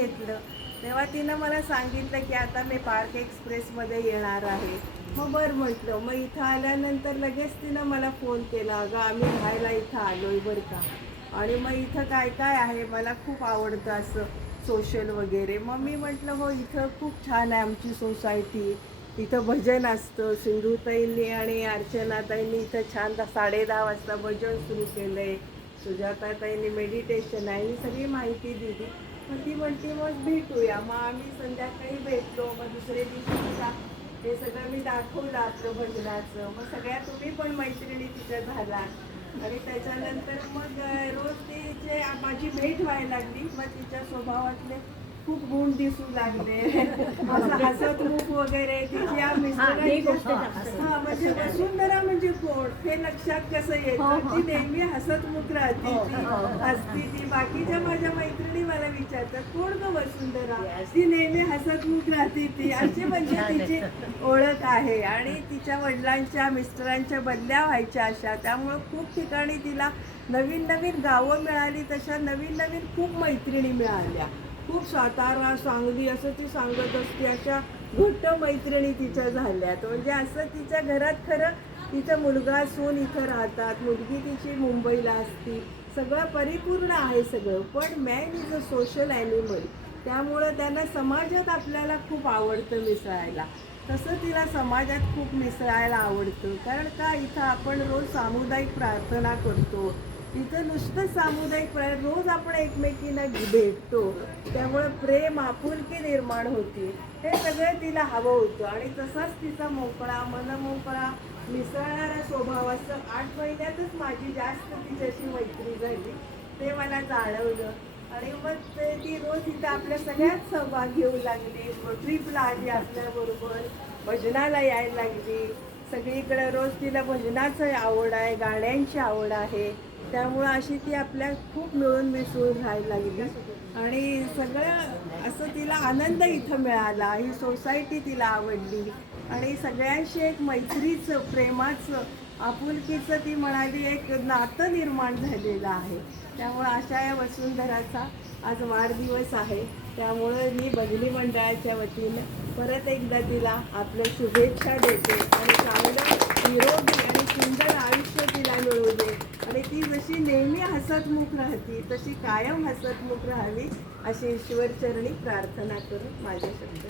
घेतलं तेव्हा तिनं मला सांगितलं की आता मी पार्क एक्सप्रेसमध्ये येणार आहे. मग बरं म्हटलं. मग इथं आल्यानंतर लगेच तिनं मला फोन केला, अगं आम्ही राहायला इथं आलोय बरं का. आणि मग इथं काय काय आहे, मला खूप आवडतं असं सोशल वगैरे. मग मी म्हटलं हो इथं खूप छान आहे आमची सोसायटी. इथं भजन असतं. सिंधुताईंनी आणि अर्चनाताईंनी इथं छान 10:30 वाजता भजन सुरू केलं आहे. सुजाताताईंनी मेडिटेशन आहे, ही सगळी माहिती दिली. मग ती म्हणते मग भेटूया. मग आम्ही संध्याकाळी भेटलो. मग दुसऱ्या दिवशी तिला हे सगळं मी दाखवलं आपलं भजनाचं. मग सगळ्या तुम्ही पण मैत्रिणी तिच्या झालात. आणि त्याच्यानंतर मग रोज तिचे माझी भेट व्हायला लागली. मग तिच्या स्वभावातले खूप गुण दिसू लागले. असं हसतमुख वगैरे तिची या मिस्टरांच्या म्हणजे वसुंधरा म्हणजे कोण हे लक्षात कसं येतं. ती नेहमी हसतमुख राहते, ती हसती. ती बाकीच्या माझ्या मैत्रिणी मला विचारतात कोण ग वसुंधरा, ती नेहमी हसतमुख राहते ती, अशी म्हणजे तिची ओळख आहे. आणि तिच्या वडिलांच्या मिस्टरांच्या बदल्या व्हायच्या अशा, त्यामुळं खूप ठिकाणी तिला नवीन नवीन गावं मिळाली, तशा नवीन नवीन खूप मैत्रिणी मिळाल्या. खूप सातारा सांगली असं ती सांगत असते, अशा घट्ट मैत्रिणी तिच्या झाल्यात. म्हणजे असं तिच्या घरात खरं तिचं मुलगा सून इथं राहतात, मुलगी तिची मुंबईला असती, सगळं परिपूर्ण आहे सगळं. पण man is a social animal, त्यामुळं त्यांना समाजात आपल्याला खूप आवडतं मिसळायला. तसं तिला समाजात खूप मिसळायला आवडतं. कारण का इथं आपण रोज सामुदायिक प्रार्थना करतो. इथं नुसतं सामुदायिक रोज आपण एकमेकींना भेटतो, त्यामुळे प्रेम आपुलकी निर्माण होती. हे सगळं तिला हवं होतं. आणि तसाच तिचा मोकळा मनमोकळा मिसळणारा स्वभाव. असं 8 महिन्यातच माझी जास्त तिच्याशी मैत्री झाली, ते मला जाणवलं. आणि मग ती रोज इथं आपल्या सगळ्यात सहभाग घेऊ लागली. ट्रिपला आली आपल्याबरोबर, भजनाला यायला लागली. सगळीकडे रोज तिला भजनाचं आवड आहे, गाण्यांची आवड आहे. त्यामुळं अशी ती आपल्या खूप मिळून मिसळून राहायला लागली. आणि सगळं असं तिला आनंद इथं मिळाला. ही सोसायटी तिला आवडली. आणि सगळ्यांशी एक मैत्रीचं, प्रेमाचं, आपुलकीचं ती म्हणाली एक नातं निर्माण झालेलं आहे. त्यामुळं अशा या वसुंधराचा आज वाढदिवस आहे. त्यामुळं मी भजनी मंडळाच्या वतीनं परत एकदा तिला आपल्या शुभेच्छा देते. आणि चांगलं निरोगी आणि सुंदर आयुष्य तिला मिळू दे. आणि ती जशी नेहमी हसतमुख राहती तशी कायम हसतमुख राहावी, अशी ईश्वरचरणी प्रार्थना करून माझे शब्द